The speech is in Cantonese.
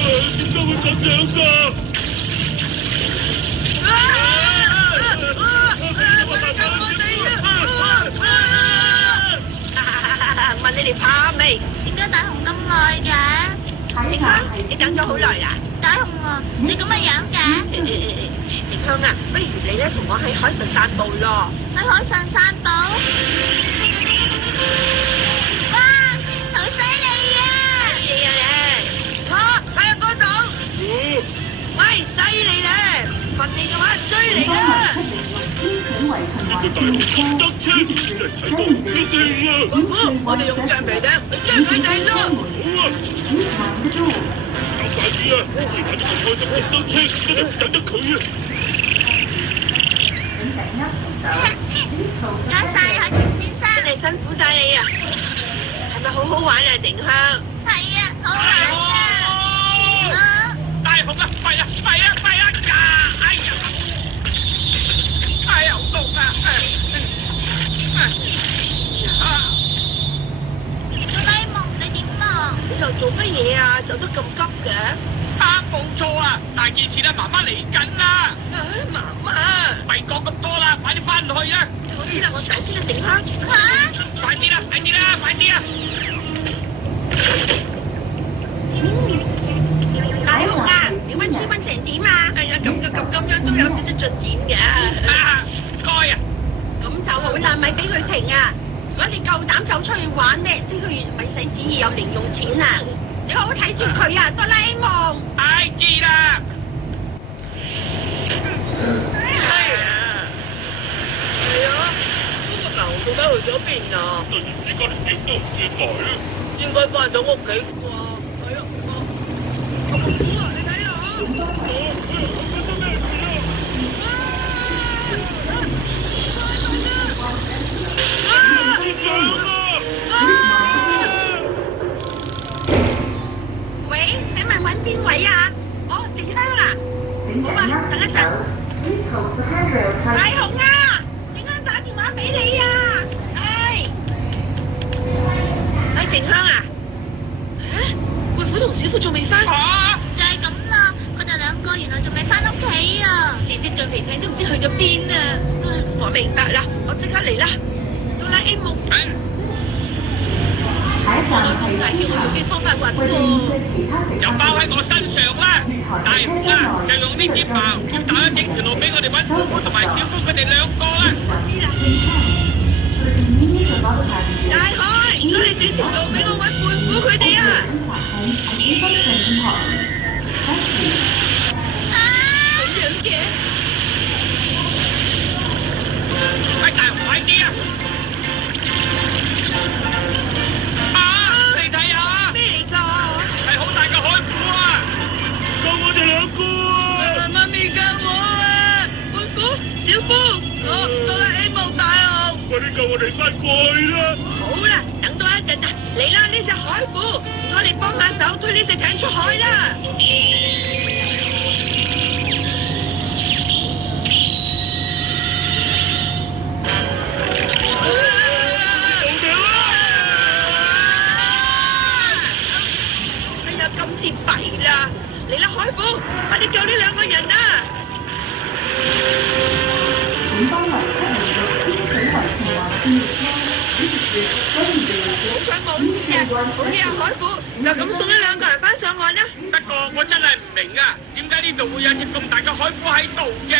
點解會咁樣㗎？問你哋怕未？點解大雄咁耐嘅？靜香，你等咗好耐啦。大雄啊，你咁嘅樣嘅？靜香啊，不如你咧同我喺海上散步咯。喺海上散步？哇，好犀利啊！你啊咧，睇下嗰度。喂，犀利咧！問你嘅話追嚟啦！呢個大雄咁得戚，真係睇到好激氣啊！我哋用橡皮艇去追佢哋咯！好啊！就快啲啊！你睇呢個開心咁得戚，真係唔等得佢啊！唔該晒，海豚先生。真係辛苦晒你啊！係咪好好玩啊，靜香？係啊，好玩啊！大雄啊，快啊，快啊，快啊！哎呀，哎呀，好凍啊！哆啦 A 夢，你點啊？你又做乜嘢啊？走得咁急嘅？冇錯啊，大件事啦，媽媽嚟緊啦！媽媽，咪講咁多啦，快啲翻去啊！我知啦，我走先啦，靜香。快啲啦，快啲啦，快啲啊！大雄啊，你溫書溫成點啊？哎呀，咁樣都有少少進展嘅。唔該啊！咁就好啦，咪俾佢停啊！如果你夠膽走出去玩呢，呢個月咪使旨意有零用錢啊！你好好睇住佢啊，哆啦 A 夢。唉，知啦。係啊，嗰個大雄到底去咗邊啊？突然之間連影都唔見埋啊！應該翻到屋企啩？係啊，阿婆婆啊，你睇下。發生咩事啊？隊長啊！喂，請問揾邊位啊？哦，靜香啦。好啊，等一陣。大雄啊，靜香打電話俾你啊。靜香啊？嚇？妹夫同小夫仲未翻？就係咁啦，佢哋兩個原來仲未翻屋企啊！連隻橡皮艇都唔知去咗邊啊！我明白啦，我即刻嚟啦。哆啦 A 夢，我咁大叫我用咩方法揾喎？就包喺我身上啦！大雄啊，就用呢支矛叫打咗整條路俾我哋揾妹夫同埋小夫佢哋兩個啦！我知啦。大海，如果你整條路俾我揾妹夫佢哋啊！咁樣嘅？喂，大雄快啲啊！你睇下，咩嚟㗎？係好大嘅海虎啊！救我哋兩個啊！媽咪救我啊！妹夫、小夫，哆啦 A 夢大雄，快啲救我哋翻過去啦！好啦，等多一陣啊！嚟啦，呢隻海虎，我哋幫下手推呢隻艇出海啦！哎呀，今次弊啦！嚟啦，海虎，快啲救呢兩個人啊！好彩冇事啊！好嘢啊，海虎，就咁送呢兩個人翻上岸啦！不過我真係唔明啊，點解呢度會有隻咁大嘅海虎喺度嘅？